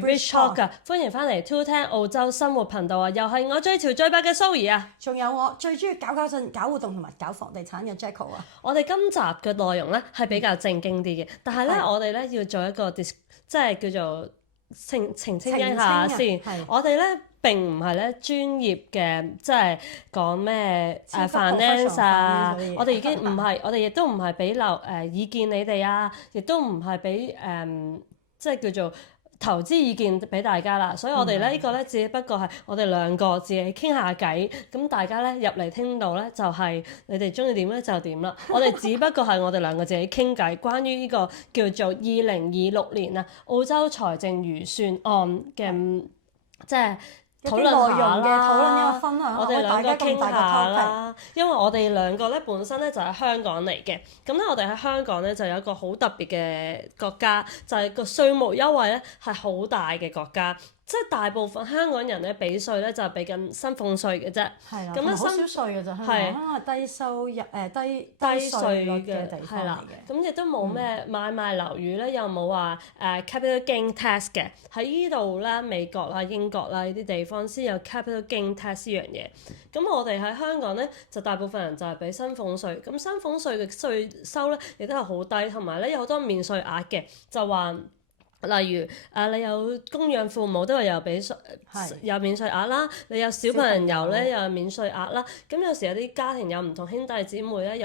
Bridge Talk 啊！歡迎翻嚟 To 聽澳洲生活頻道啊！又係我最潮最白嘅 Zoe 啊！仲有我最中意搞震、搞活動同埋搞房地產嘅 Jacko 啊！我哋今集嘅內容咧係比較正經啲嘅，但係咧我哋咧要做一個即係叫做澄清一下先。我哋咧並唔係咧專業嘅，即係講咩finance 啊，我哋已經唔係，我哋亦都唔係俾意見你哋啊，亦都唔係俾即係叫做投資意見俾大家啦，所以我哋咧呢個咧只不過係我哋兩個自己傾下偈，咁大家咧入嚟聽到咧就係你哋中意點咧就點啦。我哋只不過係我哋兩個自己傾偈，關於呢個叫做2026年啊澳洲財政預算案嘅即係討論下啦，我哋兩個傾下啦。因為我哋兩個咧本身咧就係香港嚟嘅，咁咧我哋喺香港咧就有一個好特別嘅國家，就係個稅務優惠咧係好大嘅國家。即係大部分香港人咧俾稅咧就係俾緊薪俸稅嘅啫，係啦，咁好少稅嘅啫，香港係低收入低稅率嘅地方嚟嘅。咁亦都冇咩買賣樓宇咧，又冇話capital gain tax 嘅。喺依度啦，美國啦、英國啦呢啲地方先有 capital gain tax 呢樣嘢。咁我哋喺香港咧就大部分人就係俾薪俸稅，咁薪俸稅嘅稅收咧亦都係好低，同埋咧有好多免稅額嘅，就話。例如你有供養父母都係有俾稅，有免稅額啦。你有小朋友咧又有免稅額啦。咁有時有啲家庭有唔同兄弟姊妹咧，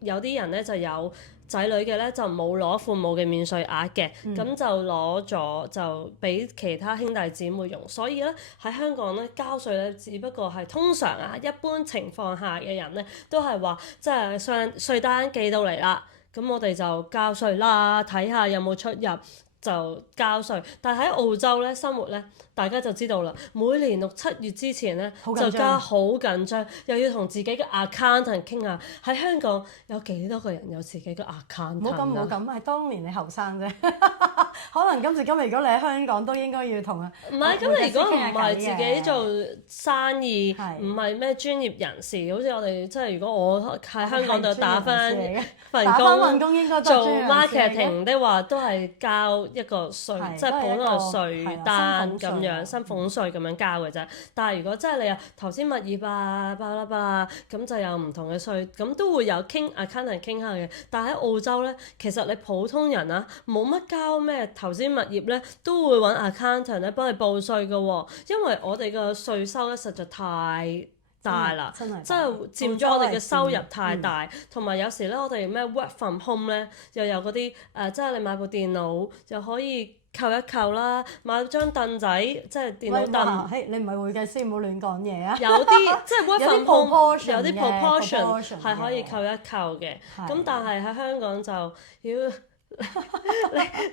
有啲人咧就有仔女嘅咧就冇攞父母嘅免稅額嘅，咁就攞咗就俾其他兄弟姊妹用。所以咧喺香港咧交稅咧，只不過係通常啊一般情況下嘅人咧都係話即係稅單寄到嚟啦，咁我哋就交稅啦，睇下有冇出入。就交稅，但係喺澳洲咧生活咧，大家就知道啦。每年6、7月之前咧，就加好緊張，又要同自己嘅 accountant 傾下。喺香港有幾多個人有自己嘅 accountant？冇咁，係當年你後生啫。可能今時今日如果你喺香港都應該要同啊。唔係，咁你如果唔係自己做生意，唔係咩專業人士，好似我哋即係如果我喺香港度打翻份工，應該做 marketing 的話，都係交一個稅，即係本來稅單咁樣，薪俸稅咁樣交嘅啫。但係如果真係你有投資物業啊，巴拉巴拉咁就有唔同嘅稅，咁都會有傾 accountant 傾下嘅。但係喺澳洲咧，其實你普通人啊，冇乜交咩投資物業咧，都會揾 accountant 咧幫你報稅嘅喎。因為我哋嘅稅收咧實在太大啦，真係佔咗我哋嘅收入太大，同埋有時咧我哋咩 work from home 咧，又有嗰啲即係你買部電腦又可以扣一扣啦，買張凳仔即係電腦凳。你唔係會計師，唔好亂講嘢啊！有啲即係 work from home 有啲 proportion 係可以扣一扣嘅，咁但係喺香港就要。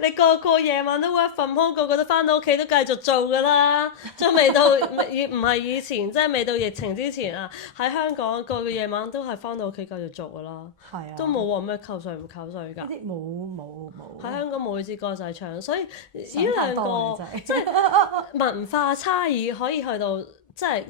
你個夜晚都 work from home，個個都翻到屋企都繼續做㗎啦，即係未到唔係以前，即係未到疫情之前啊，喺香港個夜晚都係翻到屋企繼續做㗎啦，都冇話咩扣稅唔扣稅㗎。呢啲冇。喺香港冇呢支歌仔唱，所以呢兩個即係文化差異可以去到即係。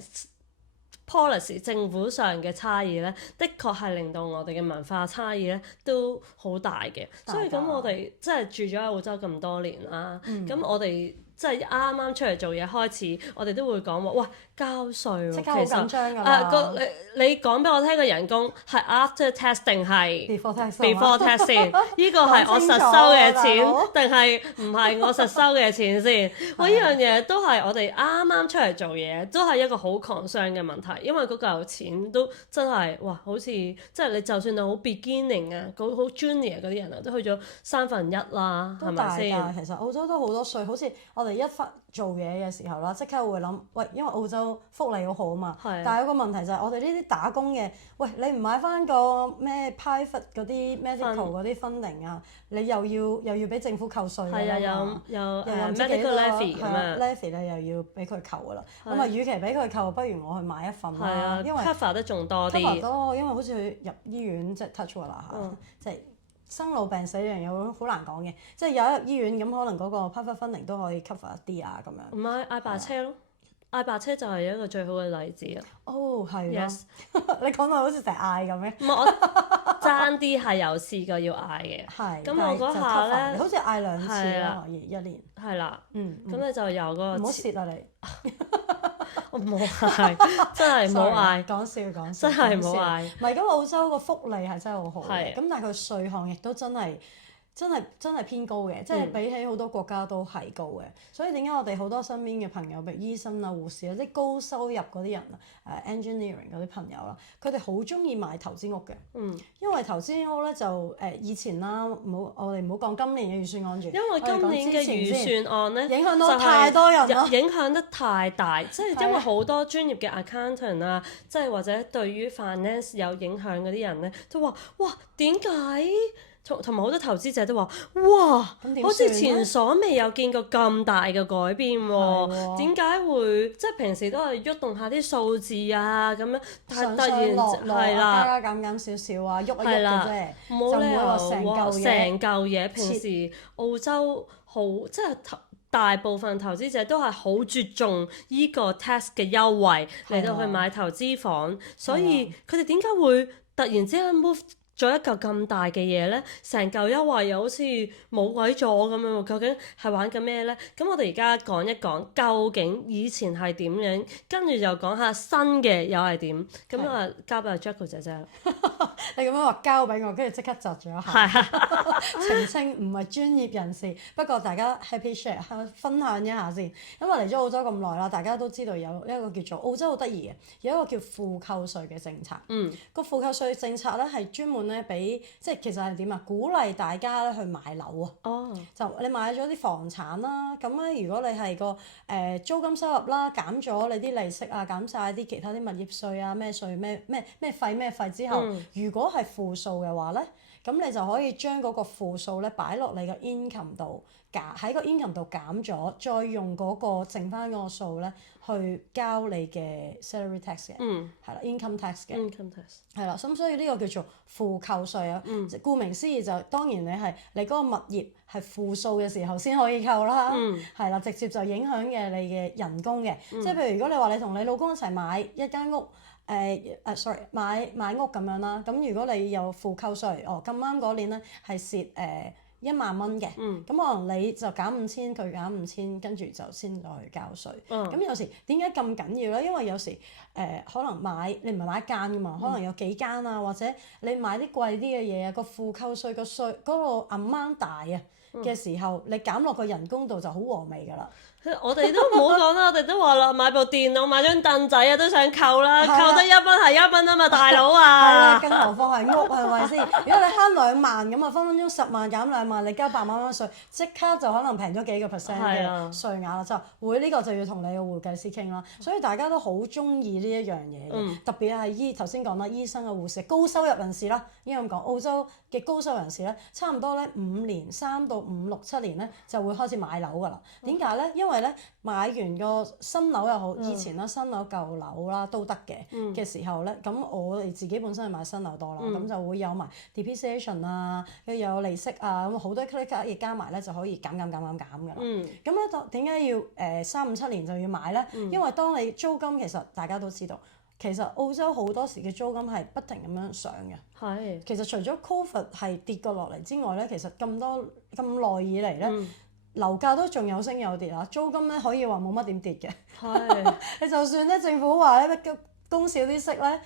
policy 政府上嘅差異咧，的確係令到我哋嘅文化差異咧都好大嘅。所以咁我哋即係住咗喺澳洲咁多年啦，咁我哋即係啱啱出嚟做嘢開始，我哋都會講話，喂，交稅喎，即刻好緊張㗎啦。你講俾我聽個人工係 after tax 定係 before tax 先？呢個係我實收嘅錢定係唔係我實收嘅錢先？喂，呢樣嘢都係我哋啱啱出嚟做嘢，都係一個好 concern 嘅問題，因為嗰嚿錢都真係哇，好似即係你就算係好 beginning 啊，好 junior 嗰啲人啊，都去咗1/3啦，係咪先？其實澳洲都好多稅，好似我哋一做嘢嘅時候啦，即刻會諗，喂，因為澳洲福利好好啊嘛，但係有個問題就係我哋呢啲打工嘅，喂，你唔買翻個咩 private 嗰啲 medical 嗰啲 funding 啊，你又要俾政府扣稅㗎嘛，有 medical levy 咁樣 levy 你又要俾佢扣㗎啦，咁啊，與其俾佢扣，不如我去買一份啦，因為 cover 得仲多啲 cover 多，因為好似去入醫院即係 touch wood 啦嚇，即係。生老病死呢樣嘢好難講嘅，即係有一入醫院咁，可能嗰個 private funding 都可以 cover 一啲啊咁樣。唔係嗌白車咯，嗌白車就係一個最好嘅例子啊。哦，係咯。Yes. 你講到好似成日嗌咁嘅。唔係我就爭啲係有試過要嗌嘅。係。咁我嗰下咧，好似嗌2次啦，可以一年。係啦。咁你就由個唔好蝕啊你！我冇嗌，真係冇嗌。講笑。真係冇嗌。唔係咁，澳洲個福利係真係好好嘅，係咁但係佢稅項亦都真係偏高嘅，即係比起好多國家都係高嘅。所以點解我哋好多身邊嘅朋友，譬如醫生啊、護士啊，啲高收入嗰啲人啊，engineering 嗰啲朋友啦，佢哋好中意買投資屋嘅。因為投資屋咧就以前啦，我哋唔好講今年嘅預算案住。因為今年嘅預算案咧，影響到太多人咯，影響得太大，即係因為好多專業嘅 accountant 啊，即係或者對於 finance 有影響嗰啲人咧，都話：哇，點解？同埋好多投資者都話：哇，好似前所未有見過咁大嘅改變喎！點解會即係平時都係喐動下啲數字啊咁樣，上突然係啦，加減少少啊，喐一喐嘅啫，冇理由話成嚿嘢。平時澳洲好即係大部分投資者都係好注重依個 tax 嘅優惠嚟到去買投資房，所以佢哋點解會突然之間 move咗一嚿咁大嘅嘢咧，成嚿優惠又好似冇鬼咗咁樣喎，究竟係玩緊咩咧？咁我哋而家講一講究竟以前係點樣，跟住就講下新嘅又係點。咁啊，交俾阿 Jacko 姐姐啦。你咁樣話交俾我，跟住即刻窒咗一下。澄清唔係專業人士，不過大家 happy share 分享一下先。因為嚟咗澳洲咁耐啦，大家都知道有一個叫做澳洲好得意嘅，有一個叫負扣稅嘅政策。個負扣稅政策咧係專門咧俾即係其實係點啊？鼓勵大家咧去買樓啊！就你買咗啲房產啦，咁咧如果你係個租金收入啦，減咗你啲利息啊，減晒啲其他啲物業稅啊、咩稅咩費之後，如果係負數嘅話咧，咁你就可以將嗰個負數咧擺落你個 income 度，喺個 income 度減咗，再用嗰個剩翻嗰個數咧去交你嘅 salary tax 嘅，係啦 income tax 嘅，income tax 係啦，咁所以呢個叫做負扣稅啊。顧名思義就當然你嗰個物業係負數嘅時候先可以扣啦，係啦，直接就影響嘅你嘅人工嘅，即係譬如如果你話你同你老公一齊買一間屋。sorry，買屋咁樣啦，咁如果你有負扣稅，咁啱嗰年咧係蝕10000蚊嘅，咁可能你就減5000，佢減5000，跟住就先再去交稅。咁有時點解咁緊要咧？因為有時可能你唔係買一間噶嘛，可能有幾間啊，或者你買啲貴啲嘅嘢啊，個負扣稅個稅嗰個 amount 大啊嘅時候，你減落個人工度就好和味㗎啦。我哋都唔好講啦，我哋都話啦，買部電腦、買張凳仔啊，都想扣啦，扣得1蚊係1蚊啊嘛，大佬啊！係啦，更何況係屋係咪先？如果你慳2萬咁啊，分分鐘10萬減2萬，你交8萬蚊稅，即刻就可能平咗幾個 percent 嘅稅額啦。就會呢個就要同你嘅會計師傾啦。所以大家都好中意呢一樣嘢嘅，特別係頭先講啦，醫生啊、護士、高收入人士啦，應該咁講，澳洲嘅高收入人士咧，差唔多咧5年3到5、6、7年咧就會開始買樓㗎啦。點解咧？因為咧買完個新樓又好，以前啦新樓舊樓啦都得嘅時候咧，咁我哋自己本身係買新樓多啦，咁就會有埋 depreciation 啊，又有利息啊，咁好多 credit card 嘢加埋咧就可以減㗎啦。咁咧就點解要3、5、7年就要買咧？因為當你租金其實大家都知道。其實澳洲好多時嘅租金係不停咁樣上嘅。係。其實除咗 Covid 係跌過落嚟之外咧，其實咁耐以嚟咧，樓價都仲有升有跌啊。租金咧可以話冇乜點跌嘅。係。你就算咧政府話咧供少啲息咧，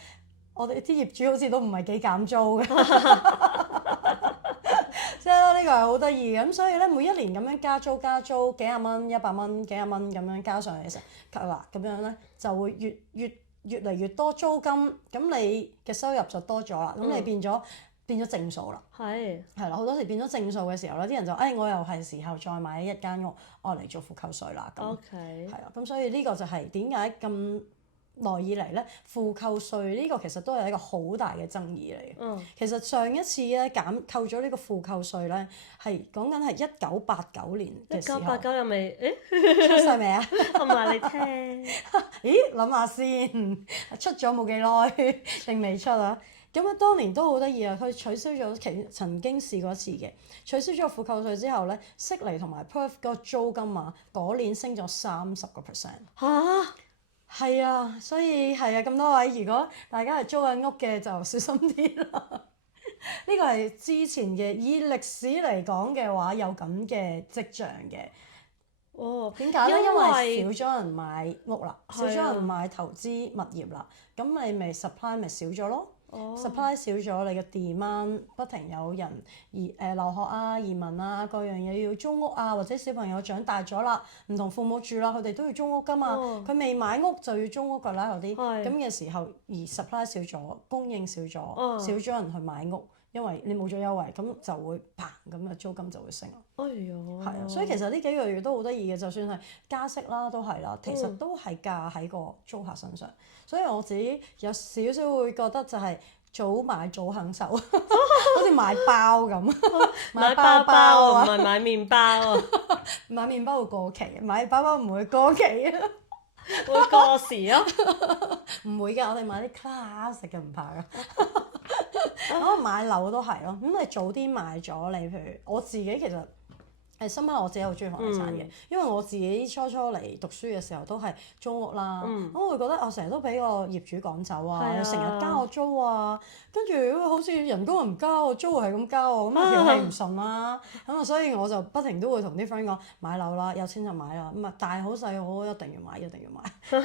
我哋啲業主好似都唔係幾減租嘅。即係呢個係好得意嘅，咁所以咧每一年咁樣加租幾廿蚊、100蚊、幾廿蚊咁樣加上嚟嘅時候，咁樣咧就會越嚟越多租金，咁你嘅收入就多咗啦，咁你變咗正數啦。係啦，好多時變咗正數嘅時候咧，啲人就我又係時候再買一間屋，嚟做負扣稅啦。咁係啦，咁所以呢個就係點解咁耐以嚟咧，負扣稅呢個其實都係一個好大嘅爭議嚟嘅。其實上一次咧扣咗呢個負扣稅咧，係講緊係1989年嘅時候。1989又未？出世未啊？同埋你聽。咦？諗下先，出咗冇幾耐定未出啊？咁啊，當年都好得意啊！佢取消咗曾經試過一次嘅，取消咗負扣稅之後咧，悉尼同埋 Perth 嗰個租金啊，嗰年升咗30%。嚇！係啊，所以係啊，咁多位如果大家係租緊屋嘅就小心啲啦。呢個係之前嘅，以歷史嚟講嘅話，有咁嘅跡象嘅。哦，點解咧？因為為少咗人買屋啦，少咗人買投資物業啦，咁你咪 supply 咪少咗咯。supply 少咗，你嘅 demand 不停有人留學啊、移民啊，各樣嘢要租屋啊，或者小朋友長大咗啦，唔同父母住啦，佢哋都要租屋噶嘛。佢未買屋就要租屋㗎啦，有啲咁嘅時候，而 supply 少咗，供應少咗，少咗人去買屋。因為你冇咗優惠，咁就會砰咁啊，租金就會升咯。哎呀，係啊，所以其實呢幾個月都好得意嘅，就算係加息啦，都係啦，其實都係價喺個租客身上。所以我自己有少少會覺得就係早買早享受，好似買包咁，買包包啊，唔係買麵包啊，買麵包會過期，買包包唔會過期啊，會過時咯。唔會㗎，我哋買啲 classic 嘅唔怕㗎。我買樓都係咯，咁你早啲買咗，你譬如我自己其實係深刻，我自己好中意房地產嘅，因為我自己初嚟讀書嘅時候都係租屋啦，我會覺得我成日都俾個業主趕走啊，又成日加我租啊，跟住好似人工又唔加我租係咁加我，咁條氣唔順啦，咁啊所以我就不停都會同啲 friend 講買樓啦，有錢就買啦，咁啊大好細好一定要買，一定要買，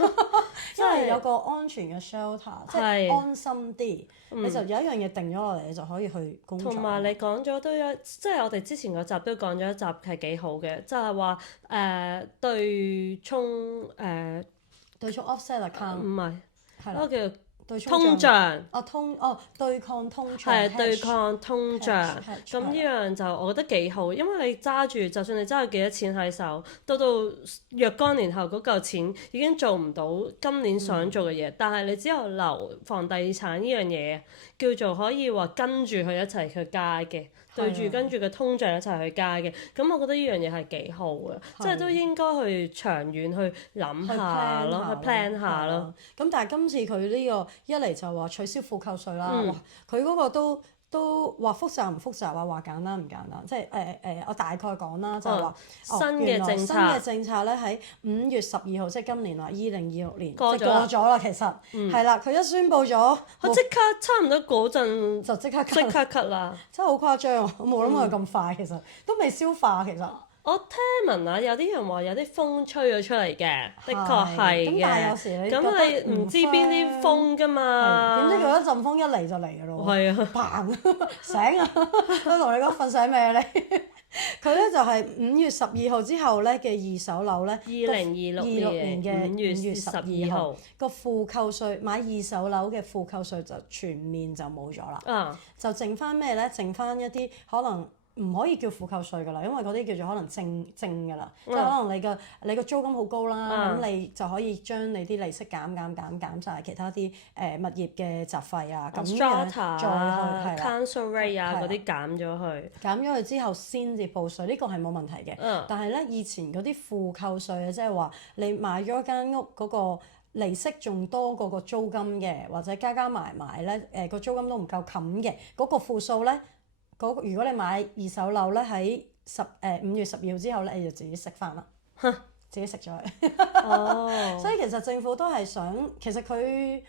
因為有個安全嘅 shelter，即係安心啲。你就有一樣嘢定咗落嚟，你就可以去工作。同埋你講咗都有，即係我哋之前嗰集都講咗一集係幾好嘅，即係話對沖對沖 offset account 唔係，係啦，嗰個叫對通脹。對抗通脹。係對抗通脹， hedge，咁呢樣就我覺得幾好，因為你揸住，就算你揸住幾多錢喺手，到若干年後嗰嚿錢已經做唔到今年想做嘅嘢，但係你只有留房地產呢樣嘢，叫做可以話跟住佢一齊去加嘅，對住跟住個通脹一齊去加嘅，咁我覺得呢樣嘢係幾好嘅，即係都應該去長遠去諗下咯，去 plan 下咯。咁但係今次佢呢個一嚟就話取消負扣稅啦，哇！佢嗰個都話複雜唔複雜啊，話簡單唔簡單，即係我大概講啦，就係話新嘅政策，新嘅政策咧喺5月12號，即係今年啦，2026年過咗啦，其實係啦，佢一宣佈咗，佢即刻差唔多嗰陣就即刻 cut 啦，真係好誇張，我冇諗過佢咁快，其實都未消化其實。我聽聞啊，有啲人話有啲風吹咗出嚟嘅，的確係嘅。咁但係有時你咁你唔知邊啲風㗎嘛？點知佢一陣風一嚟就嚟㗎咯喎！係啊，砰醒啊！我同你講瞓醒未你？佢咧就係5月12號之後咧嘅二手樓咧2026年嘅5月12號個負扣稅，買二手樓嘅負扣稅就全面就冇咗啦。就剩翻咩咧？剩翻一啲可能唔可以叫負扣稅㗎啦，因為嗰啲叫做可能正㗎啦，即係可能你個租金好高啦，咁你就可以將你啲利息減晒其他啲物業嘅雜費啊，咁樣再去係啦 council rate 啊嗰啲減咗去，減咗去之後先至報稅，呢個係冇問題嘅。但係咧以前嗰啲負扣稅啊，即係話你買咗間屋嗰個利息仲多過個租金嘅，或者加埋咧個租金都唔夠冚嘅，嗰個負數咧。如果你買二手樓咧，喺5月12號之後咧，你就自己食翻啦，自己食咗佢。所以其實政府都係想，其實佢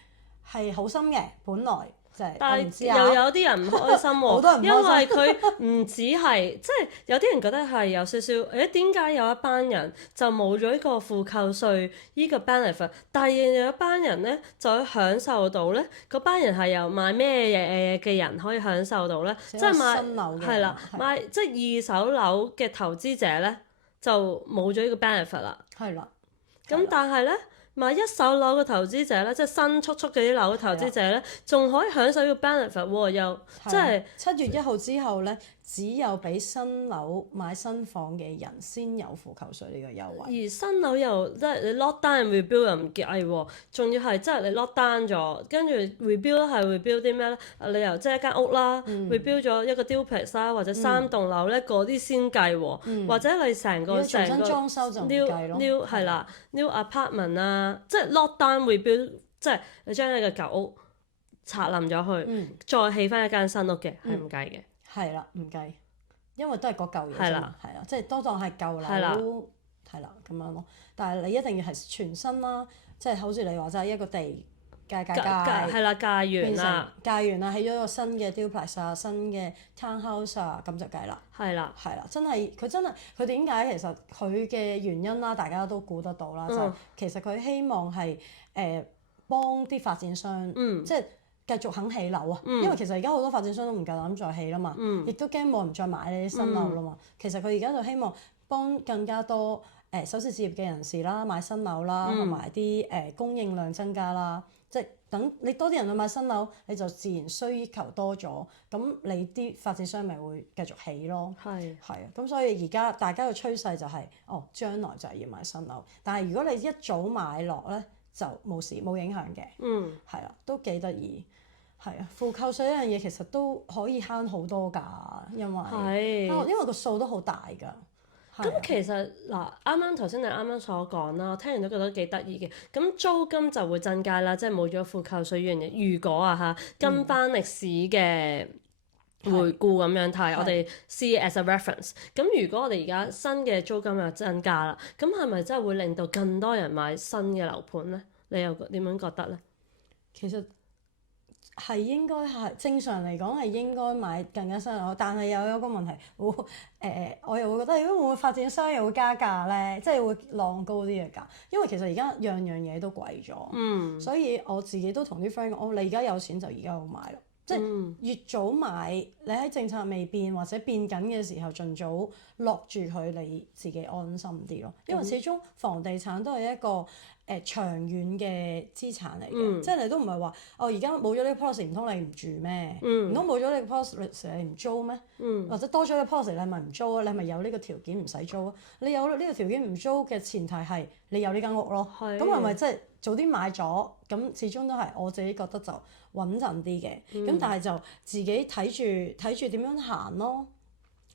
係好心嘅，本來就係。但係又有啲人唔開心喎，好多人唔開心，因為佢唔止係，即係有啲人覺得係有少少，點解有一班人就冇咗呢個負扣稅呢個 benefit， 但係有一班人咧就享受到咧，嗰班人係由買咩嘢嘅人可以享受到咧，即係買新樓嘅，係啦，買即係二手樓嘅投資者咧就冇咗呢個 benefit 啦。係啦。咁但係咧。買一手樓嘅投資者咧，即係新速嘅啲樓嘅投資者咧，仲可以享受呢個 benefit 喎，又即係7月1號之後咧，只有俾新樓買新房嘅人先有負扣稅呢個優惠。而新樓又即係你 lock down rebuild 又唔計喎，仲要係即係你 lock down 咗，跟住 rebuild 咧係 rebuild 啲咩咧？你又即係一間屋啦，rebuild 咗一個 duplex 啦，或者3棟樓咧，嗰啲先計喎，或者你成個重新裝修就唔計咯。new 係啦 ，new apartment 啊，即係 lock down rebuild，即係你將你嘅舊屋拆冧咗佢，再起翻一間新屋嘅係唔計嘅。係啦，唔計，因為都係嗰嚿嘢啫嘛，係啦，即係多當係舊樓，係啦咁樣咯。但係你一定要係全新啦，即係好似你話齋一個地係啦，戒完啦，戒完啦，起咗個新嘅 duplex 啊，新嘅 townhouse 啊，咁就計啦。係啦，真係佢點解其實佢嘅原因啦，大家都估得到啦，就係其實佢希望係幫啲發展商，即係繼續肯起樓啊。因為其實而家好多發展商都唔夠膽再起啦嘛，亦都驚冇人再買呢啲新樓啦嘛。其實佢而家就希望幫更加多首次置業嘅人士啦，買新樓啦，同埋啲供應量增加啦。即係等你多啲人去買新樓，你就自然需求多咗，咁你啲發展商咪會繼續起咯。係啊，咁所以而家大家嘅趨勢就係將來就係要買新樓，但係如果你一早買落咧，就冇事冇影響嘅。係啦，都幾得意。係啊，負扣稅呢樣嘢其實都可以慳好多㗎，因為個數都好大㗎。咁其實嗱，啱啱頭先你啱啱所講啦，我聽完都覺得幾得意嘅。咁租金就會增加啦，即係冇咗負扣稅呢樣嘢。如果啊跟翻歷史嘅回顧咁樣睇，我哋 see as a reference。咁如果我哋而家新嘅租金又增加啦，咁係咪真係會令到更多人買新嘅樓盤咧？你又點樣覺得咧？其實係應該係正常嚟講係應該買更加新樓，但係又有個問題，我又會覺得，如果會唔會發展商又會加價咧，即係會浪高啲嘅價，因為其實而家樣樣嘢都貴咗，所以我自己都同啲 friend 講，你而家有錢就而家好買咯，即係越早買，你喺政策未變或者變緊嘅時候，盡早落住佢，你自己安心啲咯，因為始終房地產都係一個長遠嘅資產嚟嘅，即係你都唔係話而家冇咗呢個 policy 唔通你唔住咩？唔通冇咗呢個 policy 你唔租咩？或者多咗呢個 policy 你係咪唔租啊？你係咪有呢個條件唔使租啊？你有呢個條件唔租嘅前提係你有呢間屋咯。咁係咪即係早啲買咗？咁始終都係我自己覺得就穩陣啲嘅。咁但係就自己睇住點樣行咯。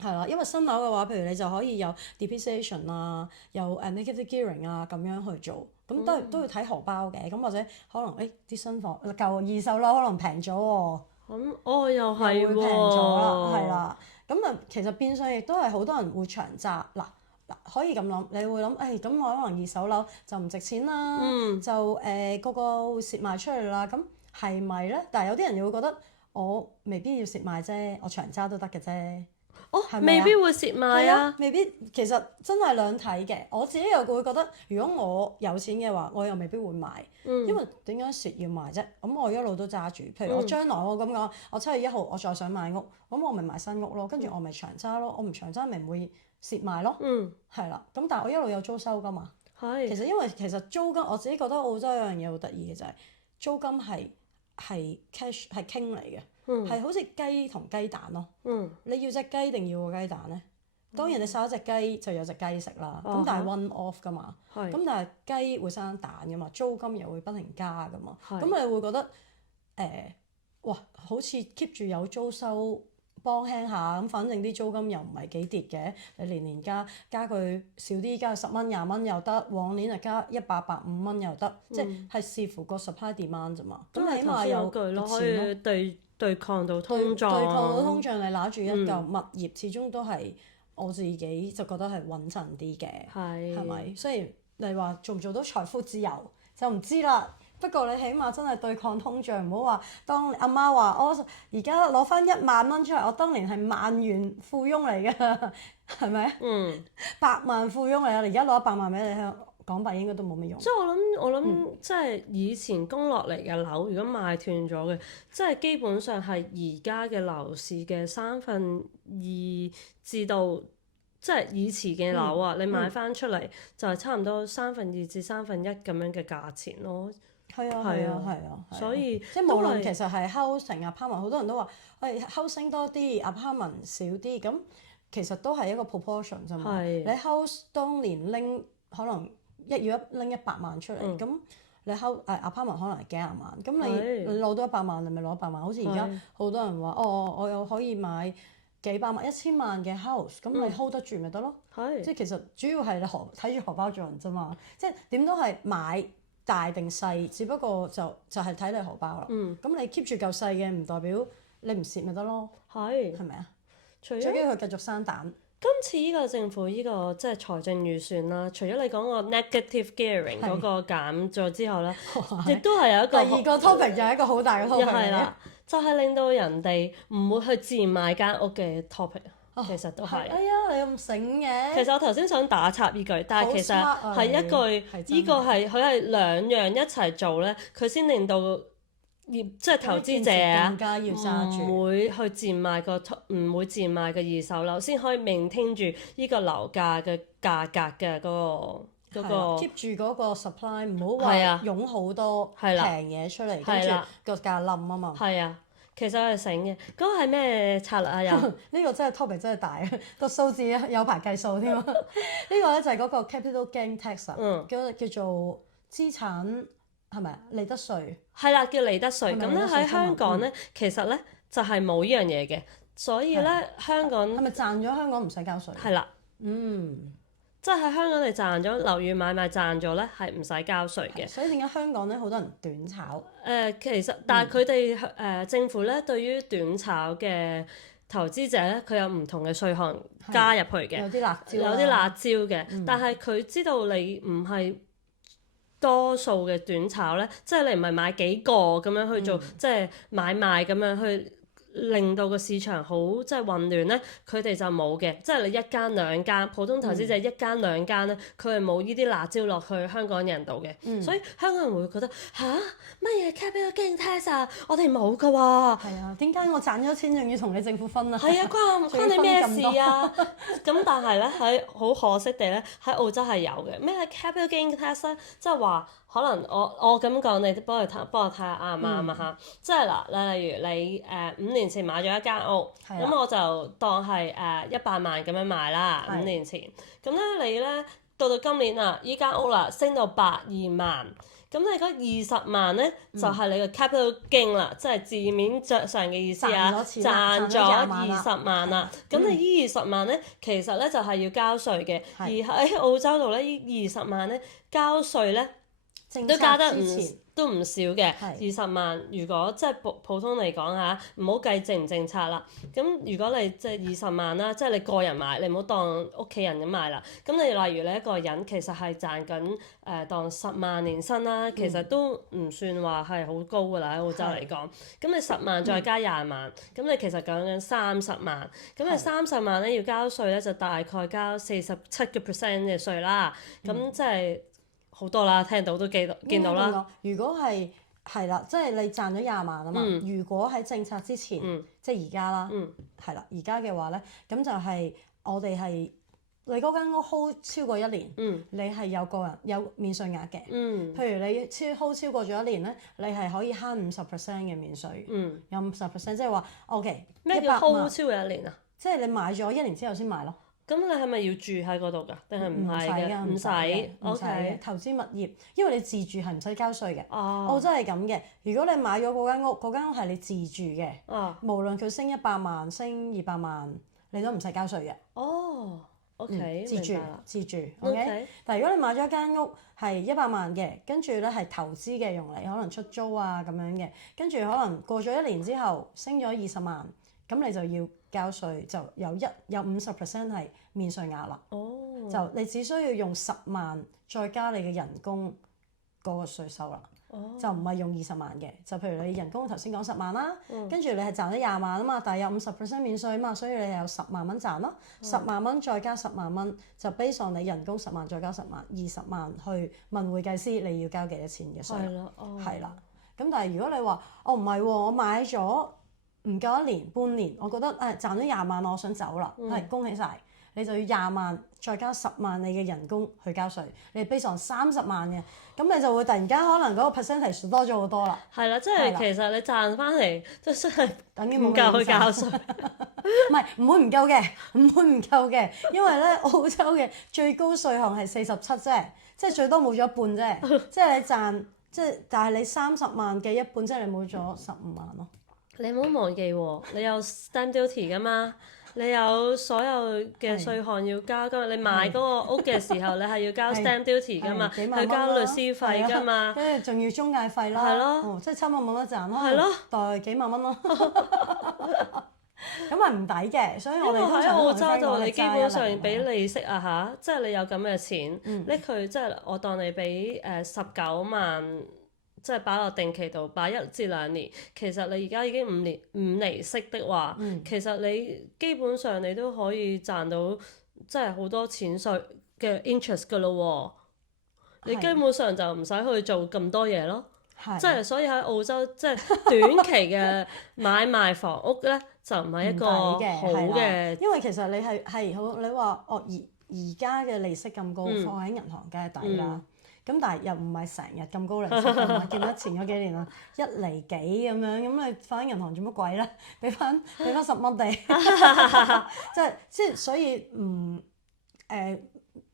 係啦，因為新樓嘅話，譬如你就可以有 depreciation 啊，有negative gearing 啊咁樣去做，咁都要睇荷包嘅，咁或者可能啲新房舊二手樓可能平咗喎，咁又係會平咗啦，係啦，咁啊其實變相亦都係好多人會長揸嗱，可以咁諗，你會諗咁我可能二手樓就唔值錢啦，就個個會蝕賣出去啦，咁係咪咧？但係有啲人又會覺得我未必要蝕賣啫，我長揸都得嘅啫。未必會蝕賣啊！未必，其實真係兩睇嘅。我自己又會覺得，如果我有錢嘅話，我又未必會買，因為點解蝕要賣啫？咁我一路都揸住。譬如我將來我咁講，我7月1號我再想買屋，咁我咪買新屋咯，跟住我咪長揸咯，我唔長揸咪唔會蝕賣咯。係啦，咁但係我一路有租收㗎嘛。其實因為租金，我自己覺得澳洲有樣嘢好得意嘅就係租金係 cash 係傾嚟嘅。係好似雞同雞蛋咯，你要隻雞定要個雞蛋咧？當然你殺一隻雞就有隻雞食啦，咁但係 one off 噶嘛，咁但係雞會生蛋噶嘛，租金又會不停加噶嘛，咁你會覺得哇，好似 keep 住有租收幫輕下，咁反正啲租金又唔係幾跌嘅，你年年加佢少啲，加佢10蚊20蚊又得，往年就加100-150蚊又得，即係視乎個 supply demand 啫嘛，咁你起碼有錢咯，可以對抗到通脹，對抗到通脹，你拿住一嚿物業，始終都係我自己就覺得係穩陣啲嘅，係咪？雖然你話做唔做到財富自由就唔知啦。不過你起碼真係對抗通脹，唔好話當阿媽話我而家攞翻1萬蚊出嚟，我當年係萬元富翁嚟㗎，係咪？百萬富翁嚟啊！而家攞100萬俾你，港幣應該都冇乜用。即係我諗，即係以前供落嚟嘅樓，如果賣斷咗嘅，即係基本上係而家嘅樓市嘅2/3至到，即係以前嘅樓啊，你買翻出嚟就係差唔多2/3至1/3咁樣嘅價錢咯。係啊，所以即係無論其實係 housing apartment，好多人都話housing 多啲，apartment 少啲，咁其實都係一個 proportion 啫嘛。你 house 當年拎可能要拎100萬出嚟，咁你 apartment 可能係幾廿萬，咁你攞到100萬，你咪攞100萬。好似而家好多人話我又可以買幾百萬、1000萬嘅 house，咁你 hold 得住咪得咯？即係其實主要係你睇住荷包做人啫嘛，即係點都係買大定細，只不過就係睇你荷包啦。咁你 keep 住嚿細嘅，唔代表你唔蝕咪得咯。係咪啊？最緊要佢繼續生蛋。今次呢個政府呢個即係財政預算啦，除咗你講個 negative gearing 嗰個減咗之後咧，亦都係有一個第二個 topic 就係一個好大嘅 topic 嚟嘅。就係令到人哋唔會去賤賣間屋嘅 topic，其實都係。哎呀，你咁醒嘅。其實我頭先想打插呢句，但係其實係一句，呢個係佢係兩樣一齊做咧，佢先令到即係投資者啊，唔會去賤賣個二手樓，先可以 maintain 住呢個樓價嘅價格嘅嗰個 keep 住嗰個 supply， 唔好話湧好多平嘢出嚟，跟住個價冧啊嘛。係啊，其實係醒嘅。嗰個係咩策略啊？又呢個真係 topic 真係大啊！個數字有排計數添。呢個咧就係嗰個 capital gain tax 啊，叫做資產係咪利得稅？係啦，叫利得稅。咁咧喺香港咧，其實咧就係冇呢樣嘢嘅，所以咧香港係咪賺咗香港唔使交稅？係啦，即係喺香港你賺咗樓宇買賣賺咗咧，係唔使交稅嘅。所以點解香港咧好多人短炒？其實但係佢哋政府咧對於短炒嘅投資者咧，佢有唔同嘅稅項加入去嘅，有啲辣椒，有啲辣椒嘅。但係佢知道你唔係多數嘅短炒咧，即係你唔係買幾個咁樣去做，即係買賣咁樣去。令到個市場好即係混亂咧，佢哋就冇嘅，即係你一間兩間普通投資者一間兩間咧，佢係冇呢啲辣椒落去香港人度嘅，所以香港人會覺得吓？乜嘢 capital gain tax 啊？我哋冇㗎喎。係啊，點解我賺咗錢仲要同你政府分啊？係啊，關你咩事啊？咁但係咧喺好可惜地咧喺澳洲係有嘅咩 capital gain tax 咧，即係話。可能我咁講，你幫我睇下啱唔啱啊嚇？即係嗱，例如你5年前買咗一間屋，咁我就當係100萬咁樣買啦。5年前，咁咧你咧到今年啊，依間屋啦升到120萬，咁你嗰20萬咧就係你嘅 capital gain 啦，即係字面上嘅意思啊，賺咗20萬啦。咁你呢20萬咧，其實咧就係要交稅嘅，而喺澳洲度咧，呢20萬咧交稅咧。都加得都唔少嘅，20萬。如果即係普通嚟講嚇，唔好計政唔政策啦。咁如果你即係20萬啦，即係你個人買，你唔好當屋企人咁買啦。咁你例如你一個人其實係賺緊當10萬年薪啦，其實都唔算話係好高㗎啦喺澳洲嚟講。咁你10萬再加20萬，咁你其實講緊30萬。咁你30萬咧要交稅咧，就大概交47%嘅稅啦。咁即係。好多啦，聽到都見到啦。如果係啦，即係你賺咗20萬啊嘛。如果喺政策之前，即係而家啦，係啦，而家嘅話咧，咁就係我哋係你嗰間屋 hold 超過1年，你係有個人有免稅額嘅。譬如你hold 超過咗1年咧，你係可以慳50% 嘅免稅。有50%，即係話 OK。咩叫 hold 超過1年啊？即係你買咗1年之後先買咯。咁你係咪要住喺嗰度㗎？定係唔係嘅？唔使。OK。投資物業，因為你自住係唔使交稅嘅。澳洲係咁嘅。如果你買咗嗰間屋，嗰間屋係你自住嘅，無論佢升100萬、升200萬，你都唔使交稅嘅。OK。自住。OK。但係如果你買咗一間屋係100萬嘅，跟住咧係投資嘅用嚟，可能出租啊咁樣嘅，跟住可能過咗1年之後升咗20萬，咁你就要交稅，就有50% 係免稅額啦。就你只需要用10萬再加你嘅人工嗰個稅收啦。就唔係用20萬嘅。就譬如你人工頭先講10萬啦，跟住你係賺咗20萬啊嘛，但係有50% 免稅啊嘛，所以你係有10萬蚊賺咯。10萬蚊再加10萬蚊，就 base on你人工10萬再加10萬，20萬去問會計師你要交幾多錢嘅稅。係啦。咁但係如果你話唔係喎，我買咗唔夠1年半年，我覺得賺咗20萬，我想走啦，恭喜晒，你就要20萬再加10萬你嘅人工去交稅，你係 base on 30萬嘅，咁你就會突然間可能嗰個 percentage 多咗好多啦。係啦，即係其實你賺翻嚟即係真係等於冇夠去交稅。唔會唔夠嘅，唔會唔夠嘅，因為咧澳洲嘅最高稅項係47啫，即係最多冇咗一半啫，即係你賺但係你30萬嘅一半，即係你冇咗15萬咯。你唔好忘記喎，你有 stamp duty 噶嘛？你有所有嘅稅項要交噶嘛？你買嗰個屋嘅時候，你係要交 stamp duty 噶嘛？去交律師費噶嘛？跟住仲要中介費啦，即係7萬冇得賺咯，係咯，袋幾萬蚊咯。咁為唔抵嘅，所以我哋通喺常澳洲就你基本上俾俾利息啊嚇，即係你有咁嘅錢，拎佢即係我當你俾19萬，即係擺落定期度擺1至2年，其實你而家已經5厘息的話，其實你基本上你都可以賺到即係好多錢稅嘅 interest 㗎咯喎，你基本上就唔使去做咁多嘢咯。即係所以喺澳洲即係短期嘅買賣房屋咧，就唔係一個好嘅，因為其實你係好你話而家嘅利息咁高，放喺銀行梗係抵啦。咁但係又唔係成日咁高利息㗎嘛，見到前嗰幾年啊1厘幾咁樣，咁你放喺銀行做乜鬼咧？俾翻10蚊地，即係所以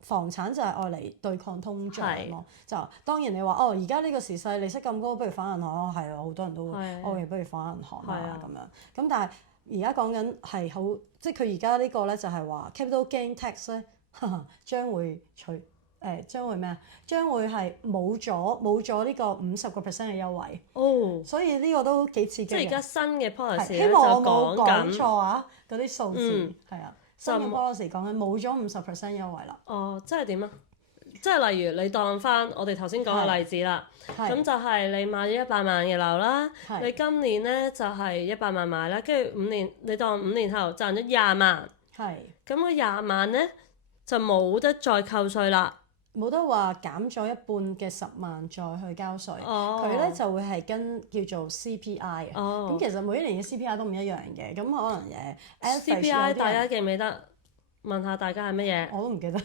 房產就係愛嚟對抗通脹咯，就當然你話而家呢個時勢利息咁高，不如放銀行咯，係啊，好多人都不如放銀行啦咁樣。咁但係而家講緊係好，即係佢而家呢個咧就係話 capital gain tax 咧將會將會咩啊？將會係冇咗呢個50% 嘅優惠。所以呢個都幾刺激嘅。即係而家新嘅 policy 希望我冇講錯啊！嗰啲數字係啊。新嘅 policy 講緊冇咗50% 優惠啦。即係點啊？即係例如你當翻我哋頭先講嘅例子啦，咁就係你買咗100萬嘅樓啦，你今年咧就係100萬買啦，跟住5年你當5年後賺咗20萬，咁嗰20萬咧就冇得再扣稅啦。冇得話減咗一半嘅10萬再去交稅，佢咧就會係跟叫做 CPI 嘅。咁其實每一年嘅 CPI 都唔一樣嘅，咁可能CPI 大家記唔記得？問下大家係乜嘢？我都唔記得。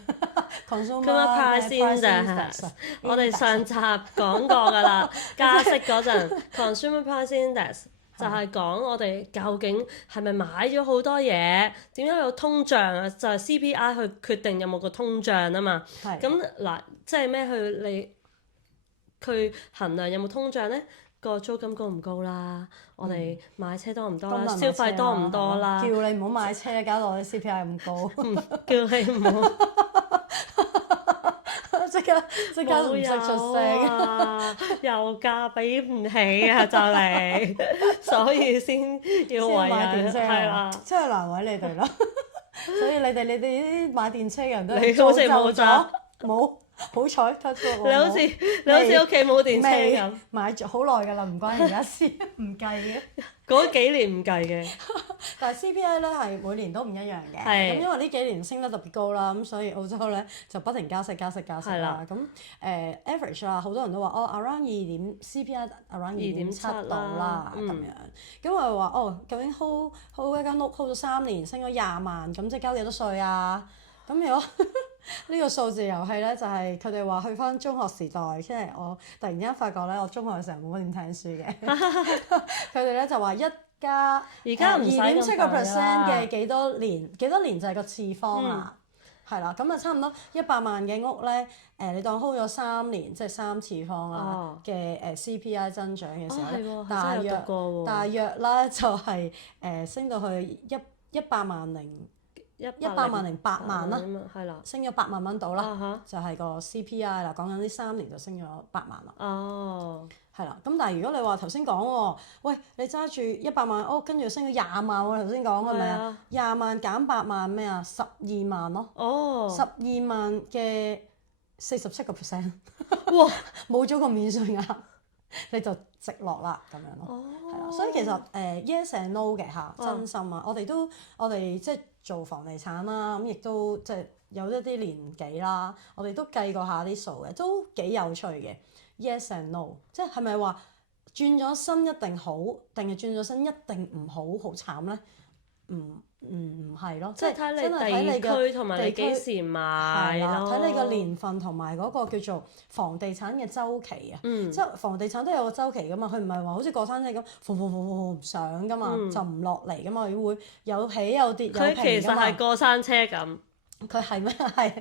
Consumer Price Index，我哋上集講過㗎啦，加息嗰陣 Consumer Price Index 就係講我哋究竟係咪買咗好多嘢？點解有通脹啊？就係 CPI 去決定有冇個通脹啊嘛。咁嗱，即係咩佢衡量有冇通脹咧？個租金高唔高啦？我哋買車多唔多啦？消費多唔多啦？叫你唔好買車，搞到我啲 CPI 咁高。叫你唔好。即刻唔識出聲，油價俾唔起啊！就嚟，所以先要為人係啦，真係難為你哋啦。所以你哋呢啲買電車嘅人都你好似冇咗，冇好彩 touch 你好似屋企冇電車咁，買咗好耐㗎啦，唔關而家事，唔計嘅。嗰幾年唔計嘅。但係 CPI 咧係每年都唔一樣嘅，咁因為呢幾年升得特別高啦，咁所以澳洲咧就不停加息啦。咁average 啊，好多人都話around CPI around 2.7度啦咁樣。咁我話究竟 hold 一間屋 hold 咗3年，升咗20萬，咁即係交幾多稅啊？咁如果呢個數字遊戲咧，就係佢哋話去翻中學時代，即係我突然間發覺咧，我中學嘅時候冇乜點聽書嘅。佢哋咧就話1加而家唔使2.7% 嘅幾多年就係個次方啦，係啦，咁啊差唔多100萬嘅屋咧，你當 hold 咗3年，即係3次方啦嘅CPI 增長嘅時候咧，大約咧就係升到去100萬零8萬啦，升咗8萬蚊到啦，就係個 CPI 啦。講緊呢3年就升咗8萬啦。係啦，咁但係如果你話頭先講喎，喂，你揸住100萬屋，跟住升咗20萬喎，頭先講係咪啊？20萬減8萬咩啊？12萬咯。12萬嘅47%。哇！冇咗個免稅額，你就直落啦咁樣咯。係啦，所以其實yes and no 嘅嚇，真心啊！我哋即係做房地產啦，咁亦都即係有一啲年紀啦，我哋都計過下啲數嘅，都幾有趣嘅。Yes and no， 即係咪話轉咗身一定好，定係轉咗身一定唔好，好慘咧？唔係咯，即係睇你地區同埋你幾時買咯，睇你個年份同埋嗰個叫做房地產嘅週期啊。即係房地產都有個週期噶嘛，佢唔係話好似過山車咁，唔上噶嘛，就唔落嚟噶嘛，會有起有跌有平噶嘛。佢其實係過山車咁。佢係咩？係，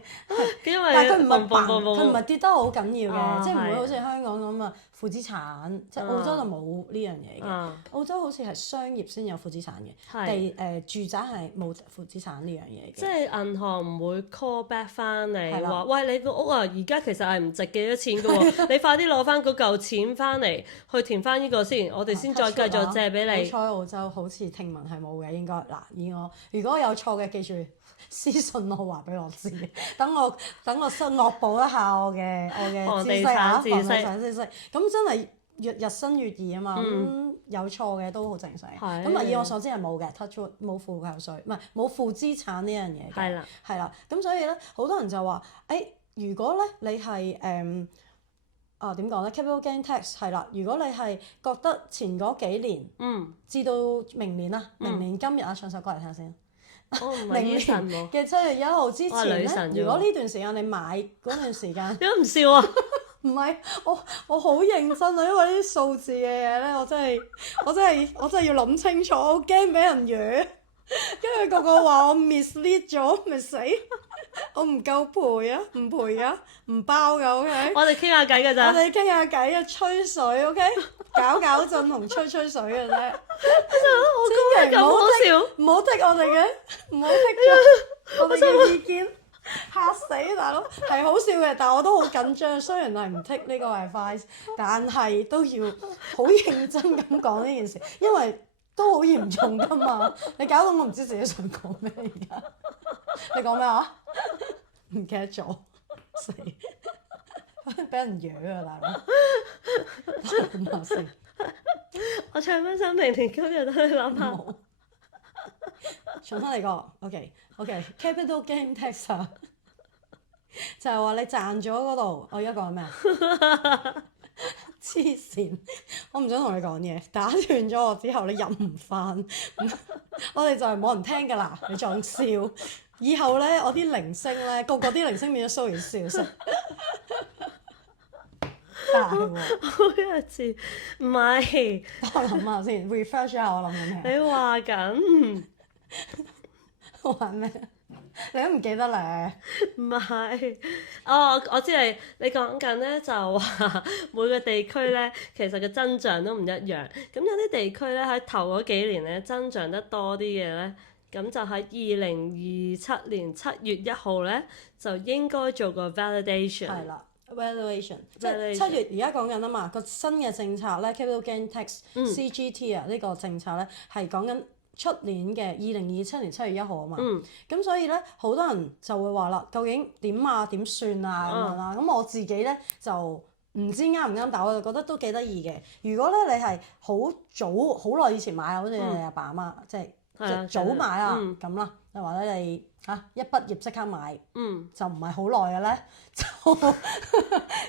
因為但係佢唔係嘣嘣嘭，嘣嘣佢唔係跌得好緊要嘅，啊即係唔會係好似香港咁啊負資產，即係澳洲就冇呢樣嘢嘅。啊澳洲好似係商業先有負資產嘅，係住宅係冇負資產呢樣嘢嘅。即係銀行唔會 call back 翻你係啦話，喂你個屋啊，而家其實係唔值幾多錢嘅喎，你快啲攞翻嗰嚿錢翻嚟去填翻呢個先，我哋先再繼續借俾你。好彩澳洲好似聽聞係冇嘅，應該嗱，以我如果有錯嘅，記住私信我話俾我知，等我惡補一下我嘅知識啊，房地產知識。咁真係日新月異啊嘛，咁有錯嘅都好正常。咁啊，以我所知係冇嘅 touch wood 冇負扣稅，唔係冇負資產呢樣嘢嘅。係啦，咁所以咧，好多人就話，如果咧你係點講咧 capital gain tax 係啦，如果你係覺得前嗰幾年，至到明年啦，明年今日啊，唱首歌嚟聽先。明年嘅7月1號之前咧，如果呢段時間你買嗰段時間，點解唔笑啊？唔係，我好認真啊，因為呢啲數字嘅嘢咧，我真係要諗清楚，我驚俾人約，跟住個個話我 mislead 咗，咪死！我唔夠賠啊，唔賠啊，唔包㗎 ，OK？我哋傾下偈㗎咋？我哋傾下偈啊，吹水 OK？搞震同吹水嘅啫。千祈唔好剔我哋嘅，唔好剔咗我哋嘅意見，嚇死大佬！係好笑嘅，但係我都好緊張。雖然係唔剔呢個 advice，但係都要好認真咁講呢件事，因為都好嚴重㗎嘛。你搞到我唔知自己想講咩而家。你講咩話？唔記得咗，死！俾人惹啊大佬！諗下先。我唱翻首明年今日，等你諗下。重新嚟過 ，OK，capital gain tax 啊，就係話你賺咗嗰度，我而家講緊咩啊？黐線！我唔想同你講嘢，打斷咗我之後你入唔翻，我哋就係冇人聽㗎啦，你仲笑？以後咧，我啲鈴聲咧，個啲鈴聲變咗騷擾消息。大喎！好弱智，唔係。我諗下先 ，refresh 下我諗緊咩？你話緊？我話咩？你都唔記得咧？唔係，我知你講緊咧，就話每個地區咧，其實嘅增長都唔一樣。咁有啲地區咧喺頭嗰幾年咧增長得多啲嘅咧，咁就喺2027年7月1號咧就應該做個 validation。係啦。valuation 即係7月而家講緊啊嘛，個新嘅政策咧 capital gain tax CGT 啊呢個政策咧係講緊出年嘅2027年7月1號啊嘛，咁所以咧好多人就會話啦，究竟點啊點算啊咁樣啦，咁我自己咧就唔知啱唔啱，但我就覺得都幾得意嘅。如果咧你係好早好耐以前買啊，好似你阿爸阿媽即係早買啊咁啦，又或者你一畢業即刻買，就唔係好耐嘅咧，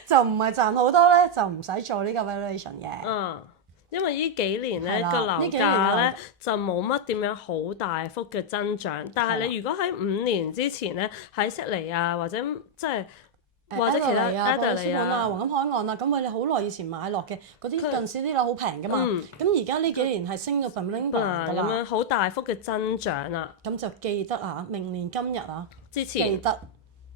就唔係賺好多咧，就唔使做呢個 valuation 嘅。因為呢幾年咧個樓價咧就冇乜點樣好大幅嘅增長，但係你如果喺5年之前咧喺悉尼啊或者即係或者其他Adelaide啊、黃金海岸啊，咁佢哋好耐以前買落嘅嗰啲近時啲樓好平㗎嘛，咁而家呢幾年係升到 bling bling 㗎啦，咁樣好大幅嘅增長啊！咁就記得啊，明年今日啊，之前記得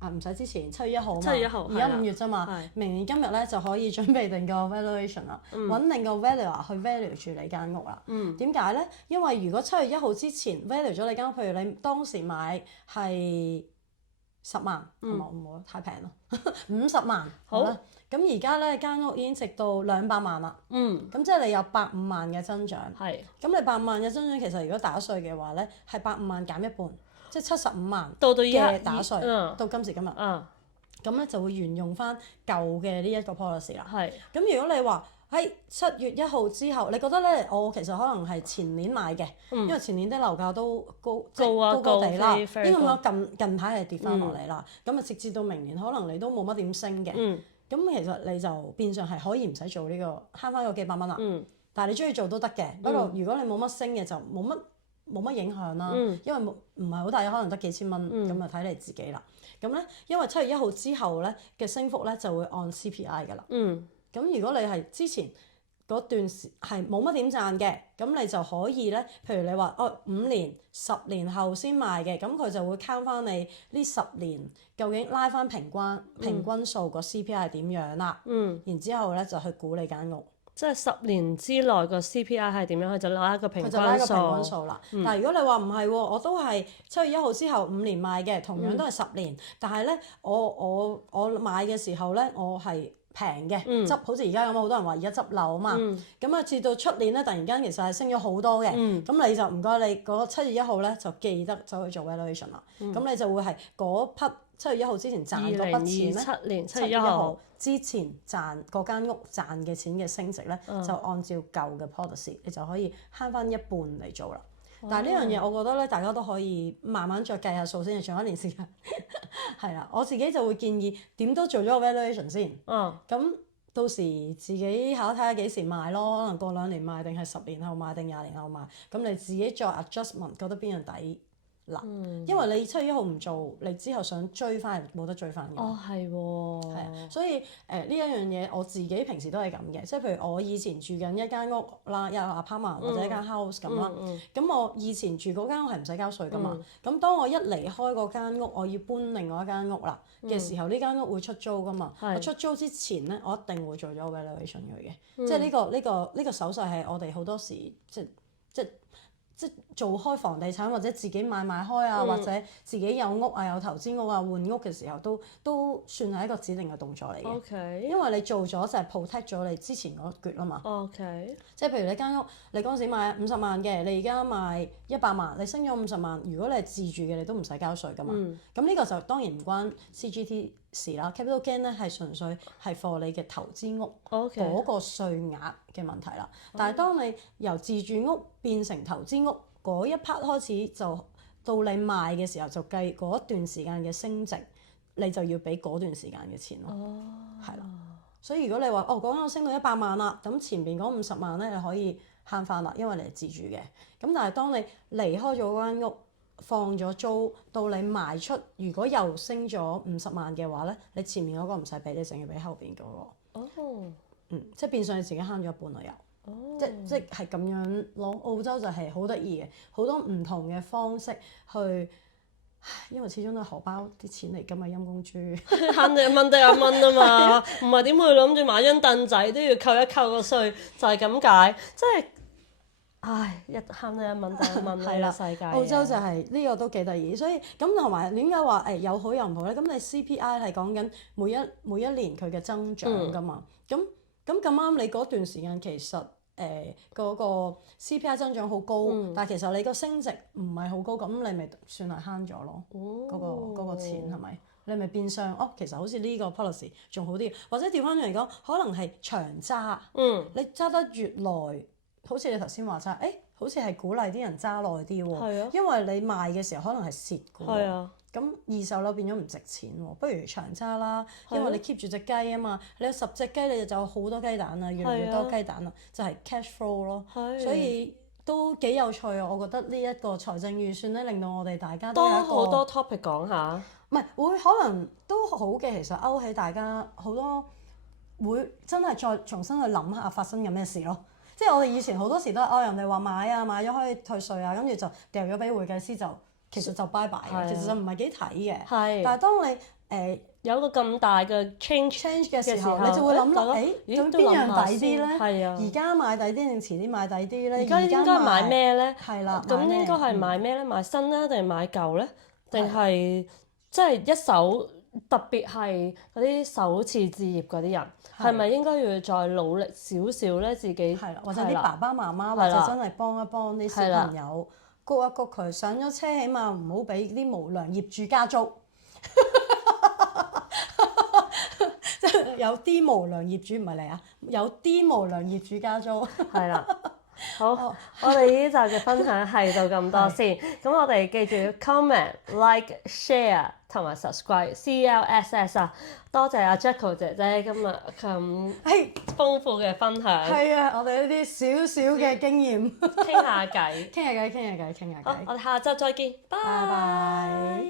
唔使之前7月1號嘛，而家5月啫嘛，明年今日咧就可以準備定個 valuation 啦，揾定個 valuer 去 value 住你間屋啦。點解咧？因為如果7月1號之前 value 咗你間屋，譬如你當時買係10萬，係咪唔好太平咯？50萬好啦。咁而家咧間屋已經值到200萬啦。咁即係你有85萬嘅增長。咁你85萬嘅增長，其實如果打稅嘅話咧，係85萬減一半，即係75萬嘅打稅。到今時今日。咁咧就會沿用翻舊嘅呢一個 policy 啦。咁如果你話喺7月1號之後，你覺得咧，我其實可能係前年買嘅，因為前年啲樓價都高地啦，應該講近排係跌翻落嚟啦。咁啊，直至到明年，可能你都冇乜點升嘅。咁其實你就變相係可以唔使做呢個慳翻個幾百蚊啦。但係你中意做都得嘅，不過如果你冇乜升嘅就冇乜影響啦，因為唔係好大，可能得幾千蚊，咁啊睇你自己啦。咁咧，因為7月1號之後咧嘅升幅咧就會按 CPI 㗎啦。咁如果你係之前嗰段時係冇乜點賺嘅，咁你就可以咧，譬如你話5年、10年後先賣嘅，咁佢就會 count 翻你呢10年究竟拉翻平均數個 CPI 係點樣啦。然之後咧就去估你間屋。即係10年之內個 CPI 係點樣，佢就拉一個平均數。佢就拉個平均數啦。但係如果你話唔係喎，我都係7月1號之後5年賣嘅，同樣都係10年，但係咧我買嘅時候咧，我係平嘅，好似而家咁，好多人話而家執樓啊嘛。咁啊，至到出年咧，突然間其實係升咗好多嘅。咁你就唔該你嗰7月1號咧就記得走去做 valuation 啦。咁你就會係嗰批7月1號之前賺嗰筆錢咧，2027年7月1號之前賺嗰間屋賺嘅錢嘅升值咧，就按照舊嘅 policy，你就可以慳翻一半嚟做啦。但係呢樣嘢，我覺得咧，大家都可以慢慢再計下數先，仲有1年時間。係啦，我自己就會建議點都做咗個 valuation 先。咁到時自己考睇下幾時賣咯，可能過2年賣，定係10年後賣，定20年後賣。咁你自己再 adjustment，覺得邊樣抵？因為你7月1號唔做，你之後想追翻冇得追翻嘅。係喎。係啊，所以呢一樣嘢我自己平時都係咁嘅，即係譬如我以前住緊一間屋啦，有 apartment 或者一間 house 咁啦。咁我以前住嗰間屋係唔使交稅噶嘛。咁當我一離開嗰間屋，我要搬另外一間屋啦嘅時候，呢間屋會出租噶嘛。我出租之前咧，我一定會做咗 valuation 佢嘅。即係呢個手勢係我哋好多時即做開房地產或者自己買賣開啊，或者自己有屋啊、有投資屋啊、換屋嘅時候，都算係一個指定嘅動作嚟嘅。Okay. 因為你做咗就係 protect 咗你之前嗰橛啊嘛。Okay. 即係譬如你間屋，你嗰陣時買50萬嘅，你而家賣100萬，你升咗50萬，如果你係自住嘅，你都唔使交稅噶嘛。咁呢個就當然唔關 CGT 事啦。Capital gain 咧係純粹係 for 你嘅投資屋嗰個稅額嘅問題啦。但係當你由自住屋變成投資屋嗰一 part 開始，就到你賣嘅時候就計嗰一段時間嘅升值，你就要俾嗰段時間嘅錢咯。係啦。所以如果你話嗰間屋升到100萬啦，咁前邊嗰50萬咧你可以慳翻啦，因為你係自住嘅。咁但係當你離開咗嗰間屋，放咗租，到你賣出，如果又升咗50萬嘅話咧，你前面嗰個唔使俾，你淨係俾後邊嗰個。即係變相你自己慳咗一半啦又。即係咁樣咯。澳洲就係好得意嘅，好多唔同嘅方式去。因為始終都係荷包啲錢嚟㗎嘛，陰公豬慳你1蚊得1蚊啊嘛，唔係點會諗住買張凳仔都要扣一扣個稅，就係咁解，即係一慳你1蚊得1蚊啦。呢個世界澳洲就係呢個都幾得意，所以咁同埋點解話有好有唔好咧？咁你 CPI 係講緊每一年佢嘅增長㗎嘛？咁啱你嗰段時間其實嗰個 CPI 增長好高，但係其實你個升值唔係好高，咁你咪算係慳咗咯。嗰個錢係咪？你咪變相其實好似呢個 policy 仲好啲，或者調翻轉嚟講，可能係長揸。你揸得越耐，好似你頭先話齋，好似係鼓勵啲人揸耐啲喎。因為你賣嘅時候可能係蝕嘅喎。咁二手樓變咗唔值錢喎，不如長揸啦，因為你 keep 住隻雞啊嘛，你有10隻雞你就有好多雞蛋啦，越嚟越多雞蛋啦，就係 cash flow 咯。所以都幾有趣啊！我覺得呢一個財政預算咧，令到我哋大家都有一個好多 topic 講下。唔係會可能都好嘅，其實勾起大家好多會真係再重新去諗下發生緊咩事咯。即係我哋以前好多時都係人哋話買咗可以退稅啊，跟住就掉咗俾會計師就。其實就拜拜嘅，其實就唔係幾睇嘅。但係當你有個咁大嘅 change 嘅時候，你就會諗咯，咁邊樣抵啲咧？而家買抵啲定遲啲買抵啲咧？而家應該買咩咧？係啦，咁應該係買咩咧？買新咧定係買舊咧？定係即係一手？特別係嗰啲首次置業嗰啲人，係咪應該要再努力少少咧？自己係啦，或者啲爸爸媽媽或者真係幫一幫啲小朋友。谷一谷佢上咗車，起碼唔好俾啲無良業主加租。即係有啲無良業主唔係你啊，有啲無良業主加租。係啦，好，我哋呢集嘅分享係到咁多先。咁我哋記住 comment、like、share 同埋 subscribe，CLSS 啊！多謝阿 Jacko 姐姐今日咁豐富嘅分享。係啊，我哋呢啲少少嘅經驗，傾下偈。傾下偈。好，我哋下週再見，拜拜。